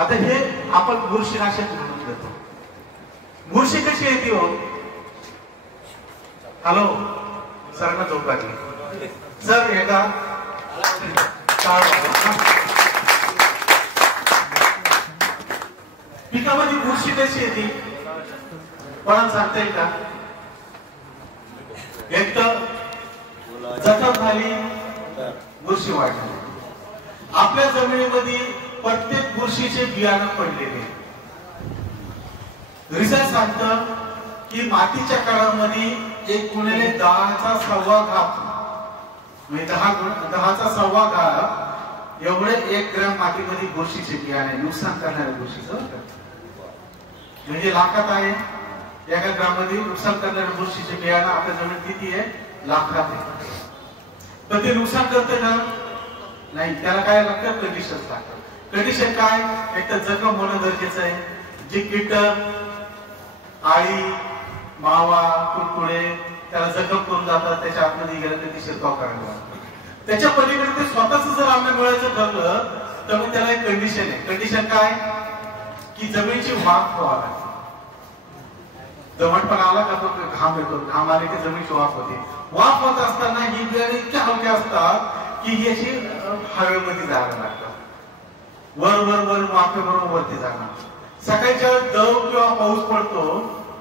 आता हे आपण बुरशीनाशक म्हणून देतो. बुरशी कशी येते हो? हॅलो सरांना झोप लागली सर हे का पिकामध्ये बुरशी कशी येते कोणाला सांगता येईल का? एक तर जखम झाली बुरशी वाढली. आपल्या जमिनीमध्ये प्रत्येक बुरशीचे बियाणं पडलेले. रिसर्च सांगतं की मातीच्या काळामध्ये एक गुणिले 10⁻⁴ घात म्हणजे 10⁻⁴ घात एवढे 1 ग्रॅम मातीमध्ये बुरशीचे बियाणे नुकसान करणारे बुरशीचं म्हणजे लाखात आहे. एका ग्राम मध्ये नुकसान करणारे बुरशीचे बियाणं आपल्या जमिनीत किती आहे? लाखात आहे. तर ते नुकसान करते ना नाही. त्याला काय लागतं? कंडिशन लागतं. कंडिशन काय? एक तर जखम होणं गरजेचं आहे. जे कीटक आळी मावा कुरकुडे त्याला जखम करून जातात त्याच्या आतमध्ये गेलं तर ती शिरकाव करायला लागतो. त्याच्या पलीकडे ते स्वतःच जर अन्न मिळायचं ठरलं तर मग त्याला एक कंडिशन आहे. कंडिशन काय? की जमिनीची वाफ व्हावी लागते. दमटपणा आला का तो घाम येतो. घाम आले की जमिनीची वाफ होते. वाफ होत असताना ही बियाणे इतके हलके असतात की ही अशी हवेमध्ये जायला लागतात. वर वर वर वाफेबरोबर वरती जाणार. सकाळच्या दव किंवा पाऊस पडतो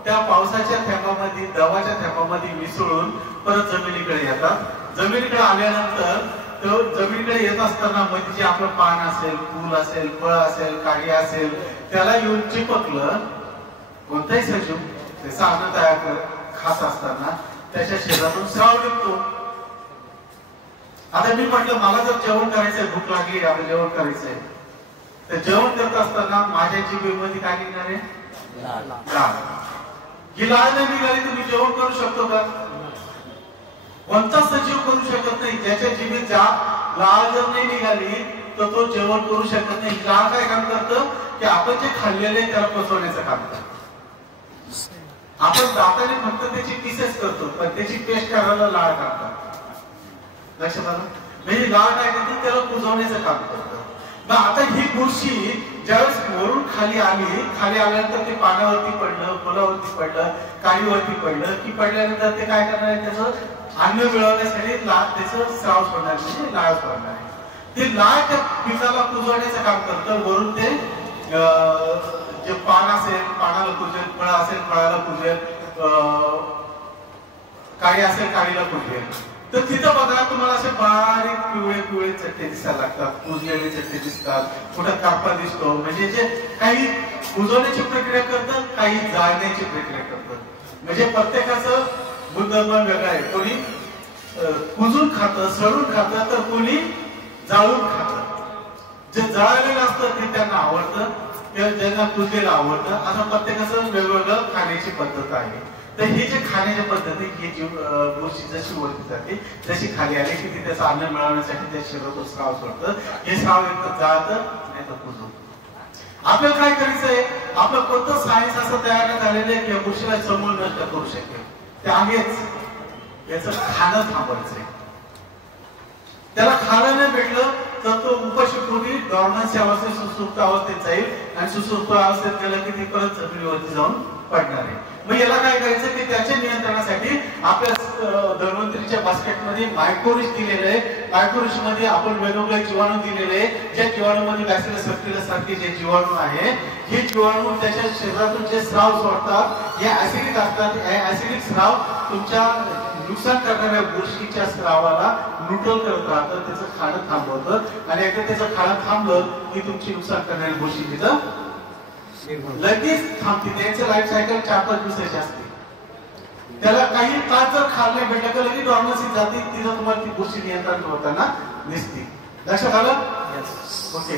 त्या पावसाच्या थेंबामध्ये दवाच्या थेंबामध्ये मिसळून परत जमिनीकडे येतात. जमिनीकडे आल्यानंतर तो जमिनीकडे येत असताना मध्ये जे आपलं पान असेल फूल असेल फळ असेल काडी असेल त्याला येऊन चिपकलं. कोणताही सजीव त्याचा अन्न तयार खात असताना त्याच्या शरीरातून स्राव निघतो. आता मी म्हटलं मला जर जेवण करायचंय भूक लागली आपलं जेवण करायचंय तर जेवण करत असताना माझ्या जिभेमध्ये काय निघणार आहे? लाळ. ही लाळ नाही निघाली तर मी जेवण करू शकतो का? कोणता सजीव करू शकत नाही. ज्याच्या जिभेत लाळ जर नाही निघाली तर तो जेवण करू शकत नाही. लाळ काय काम करतं की आपण जे खाल्लेले त्याला पचवण्याचं काम करतं. आपण दाताने फक्त त्याची पीसेस करतो पण त्याची पेस्ट करायला लाळ करतात. लक्षात आलं? म्हणजे लाळ काय करते? त्याला कुजवण्याचं काम करतं. आता ही बुरशी ज्यावेळेस वरून खाली आली खाली आल्यानंतर ते पानावरती पडलं फुलावरती पडलं काळीवरती पडलं की पडल्यानंतर ते काय करणार आहे? त्याचं अन्न मिळवण्यासाठी त्याचं स्राव सोडणार म्हणजे लाळ सोडणार आहे. ते लाळ त्या पिकाला कुजवण्याचं काम करतं. वरून ते जे पान असेल पानाला कुजेल फळ असेल फळाला कुजेल काळी असेल काळीला कुजेल. तर तिथं बघा तुम्हाला असे बारीक पिवळे पिवळे चट्टे दिसायला लागतात. कुजलेले चट्टे दिसतात. कुठं कापा दिसतो. म्हणजे जे काही कुजवण्याची प्रक्रिया करतात काही जाळण्याची प्रक्रिया करतात. म्हणजे प्रत्येकाचं गुणधर्म वेगळा आहे. कोणी कुजून खातं सडून खातं तर कोणी जाळून खातं. जे जळलेलं असतं ते त्यांना आवडतं ज्यांना कुजलेलं आवडतं. असं प्रत्येकाचं वेगवेगळं खाण्याची पद्धत आहे. तर हे जे खाण्याच्या पद्धती ही बुरशी जशी वरती जाते जशी खाली आली की ती त्याचं अन्न मिळवण्यासाठी त्या शरीरातून स्राव सोडतं. हे स्राव एकतर जाळतं नाही तर कुजवतं. आपल्याला काय करायचंय? आपलं कोणतं सायन्स असं तयार झालेलं आहे की बुरशीला समूळ नष्ट करू शकेल. ते आहेच याचं खाणं थांबायचंय. त्याला खाणं नाही भेटलं तर तो उपाशीपोटी डॉर्मन्सी अवस्थेत सुसुप्त अवस्थेत जाईल आणि सुसुप्त अवस्थेत गेलं की ती परत जमिनीवरती जाऊन पडणार आहे. मग याला काय करायचं की त्याच्या नियंत्रणासाठी आपल्या धन्वंतरीच्या बास्केटमध्ये मायक्रोरिच दिलेलं आहे. मायक्रोरिच मध्ये आपण वेगवेगळे जीवाणू दिलेले आहे. ज्या जीवाणूमध्ये बॅसिलस सबटिलस सारखे जे जीवाणू आहे हे जीवाणू त्याच्या शरीरातून जे स्राव सोडतात हे ऍसिडिक असतात. हे ऍसिडिक स्राव तुमच्या नुकसान करणाऱ्या बुरशीच्या स्रावाला न्यूट्रल करत राहतं. त्याचं खाणं थांबवतं आणि एकदा त्याचं खाणं थांबलं की तुमची नुकसान करणारी बुरशी तिथं लगेच थांबते. त्यांचं लाईफ सायकल 4-5 दिवसाची असते. त्याला काही तास जर खाल नाही भेटलं तर लगेच डॉर्मन्सी जाते. तिथं तुम्हाला ती बुरशी नियंत्रण होताना दिसते. लक्षात आलं? ओके.